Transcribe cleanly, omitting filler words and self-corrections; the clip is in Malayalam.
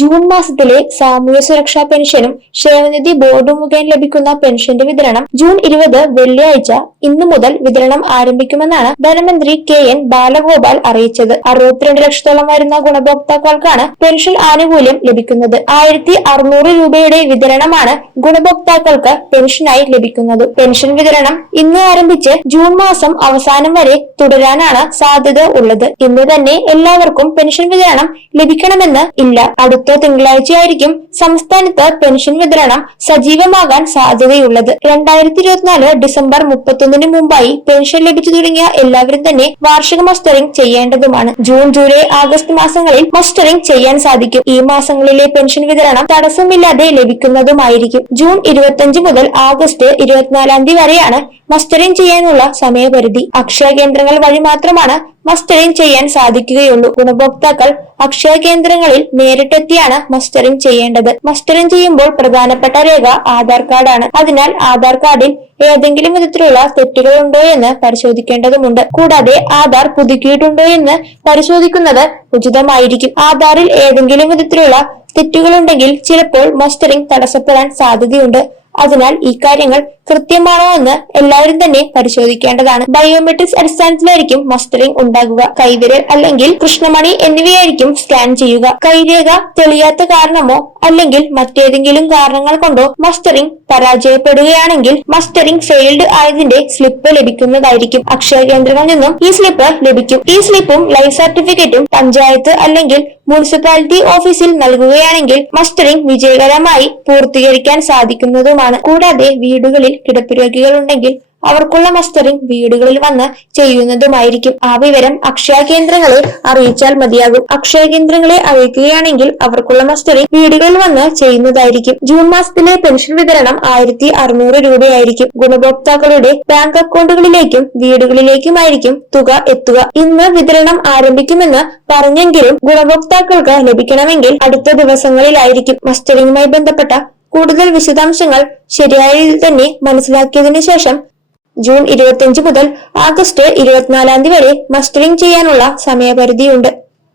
ജൂൺ മാസത്തിലെ സാമൂഹ്യ സുരക്ഷാ പെൻഷനും ക്ഷേമനിധി ബോർഡ് മുഖേന ലഭിക്കുന്ന പെൻഷന്റെ വിതരണം ജൂൺ 20 വെള്ളിയാഴ്ച ഇന്നു മുതൽ വിതരണം ആരംഭിക്കുമെന്നാണ് ധനമന്ത്രി KN ബാലഗോപാൽ അറിയിച്ചത്. 62 ലക്ഷത്തോളം വരുന്ന ഗുണഭോക്താക്കൾക്കാണ് പെൻഷൻ ആനുകൂല്യം ലഭിക്കുന്നത്. 1600 രൂപയുടെ വിതരണമാണ് ഗുണഭോക്താക്കൾക്ക് പെൻഷനായി ലഭിക്കുന്നത്. പെൻഷൻ വിതരണം ഇന്ന് ആരംഭിച്ച് ജൂൺ മാസം അവസാനം വരെ തുടരാനാണ് സാധ്യത ഉള്ളത്. ഇന്ന് തന്നെ എല്ലാവർക്കും പെൻഷൻ വിതരണം ലഭിക്കണമെന്ന് ഇല്ല. അടുത്ത തിങ്കളാഴ്ചയായിരിക്കും സംസ്ഥാനത്ത് പെൻഷൻ വിതരണം സജീവമാകാൻ സാധ്യതയുള്ളത്. 2024 ഡിസംബർ 31 മുമ്പായി പെൻഷൻ ലഭിച്ചു തുടങ്ങിയ എല്ലാവരും തന്നെ വാർഷിക മസ്റ്ററിംഗ് ചെയ്യേണ്ടതുമാണ്. ജൂൺ, ജൂലൈ, ആഗസ്റ്റ് മാസങ്ങളിൽ മസ്റ്ററിംഗ് ചെയ്യാൻ സാധിക്കും. ഈ മാസങ്ങളിലെ പെൻഷൻ വിതരണം തടസ്സമില്ലാതെ ലഭിക്കുന്നതുമായിരിക്കും. ജൂൺ 25 മുതൽ ആഗസ്റ്റ് 24 വരെയാണ് മസ്റ്ററിംഗ് ചെയ്യാനുള്ള സമയപരിധി. അക്ഷയ കേന്ദ്രങ്ങൾ വഴി മാത്രമാണ് മസ്റ്ററിംഗ് ചെയ്യാൻ സാധിക്കുകയുള്ളൂ. ഗുണഭോക്താക്കൾ അക്ഷയ കേന്ദ്രങ്ങളിൽ നേരിട്ടെത്തിയാണ് മസ്റ്ററിംഗ് ചെയ്യേണ്ടത്. മസ്റ്ററിംഗ് ചെയ്യുമ്പോൾ പ്രധാനപ്പെട്ട രേഖ ആധാർ കാർഡാണ്. അതിനാൽ ആധാർ കാർഡിൽ ഏതെങ്കിലും വിധത്തിലുള്ള തെറ്റുകൾ ഉണ്ടോ എന്ന് പരിശോധിക്കേണ്ടതുണ്ട്. കൂടാതെ ആധാർ പുതുക്കിയിട്ടുണ്ടോ എന്ന് പരിശോധിക്കുന്നത് ഉചിതമായിരിക്കും. ആധാറിൽ ഏതെങ്കിലും വിധത്തിലുള്ള തെറ്റുകളുണ്ടെങ്കിൽ ചിലപ്പോൾ മസ്റ്ററിംഗ് തടസ്സപ്പെടാൻ സാധ്യതയുണ്ട്. അതിനാൽ ഈ കാര്യങ്ങൾ കൃത്യമാണോ എന്ന് എല്ലാവരും തന്നെ പരിശോധിക്കേണ്ടതാണ്. ബയോമെട്രിക്സ് അടിസ്ഥാനത്തിലായിരിക്കും മസ്റ്ററിംഗ് ഉണ്ടാകുക. കൈവിരൽ അല്ലെങ്കിൽ കൃഷ്ണമണി എന്നിവയായിരിക്കും സ്കാൻ ചെയ്യുക. കൈരേഖ തെളിയാത്ത കാരണമോ അല്ലെങ്കിൽ മറ്റേതെങ്കിലും കാരണങ്ങൾ കൊണ്ടോ മസ്റ്ററിംഗ് പരാജയപ്പെടുകയാണെങ്കിൽ മസ്റ്ററിംഗ് ഫെയിൽഡ് ആയതിന്റെ സ്ലിപ്പ് ലഭിക്കുന്നതായിരിക്കും. അക്ഷയ കേന്ദ്രങ്ങളിൽ നിന്നും ഈ സ്ലിപ്പ് ലഭിക്കും. ഈ സ്ലിപ്പും ലൈഫ് സർട്ടിഫിക്കറ്റും പഞ്ചായത്ത് അല്ലെങ്കിൽ മുനിസിപ്പാലിറ്റി ഓഫീസിൽ നൽകുകയാണെങ്കിൽ മസ്റ്ററിംഗ് വിജയകരമായി പൂർത്തീകരിക്കാൻ സാധിക്കുന്നതുമാണ്. കൂടാതെ വീടുകളിൽ കിടപ്പ് രോഗികൾ ഉണ്ടെങ്കിൽ അവർക്കുള്ള മസ്റ്ററിംഗ് വീടുകളിൽ വന്ന് ചെയ്യുന്നതുമായിരിക്കും. ആ വിവരം അക്ഷയ കേന്ദ്രങ്ങളെ അറിയിച്ചാൽ മതിയാകും. അക്ഷയ കേന്ദ്രങ്ങളെ അറിയിക്കുകയാണെങ്കിൽ അവർക്കുള്ള മസ്റ്ററിംഗ് വീടുകളിൽ വന്ന് ചെയ്യുന്നതായിരിക്കും. ജൂൺ മാസത്തിലെ പെൻഷൻ വിതരണം 1600 രൂപയായിരിക്കും. ഗുണഭോക്താക്കളുടെ ബാങ്ക് അക്കൗണ്ടുകളിലേക്കും വീടുകളിലേക്കുമായിരിക്കും തുക എത്തുക. ഇന്ന് വിതരണം ആരംഭിക്കുമെന്ന് പറഞ്ഞെങ്കിലും ഗുണഭോക്താക്കൾക്ക് ലഭിക്കണമെങ്കിൽ അടുത്ത ദിവസങ്ങളിലായിരിക്കും. മസ്റ്ററിംഗുമായി ബന്ധപ്പെട്ട കൂടുതൽ വിശദാംശങ്ങൾ ശരിയായ രീതിയിൽ തന്നെ മനസ്സിലാക്കിയതിനു ശേഷം ജൂൺ 25 മുതൽ ആഗസ്റ്റ് 24 വരെ മസ്റ്ററിംഗ് ചെയ്യാനുള്ള സമയപരിധിയുണ്ട്.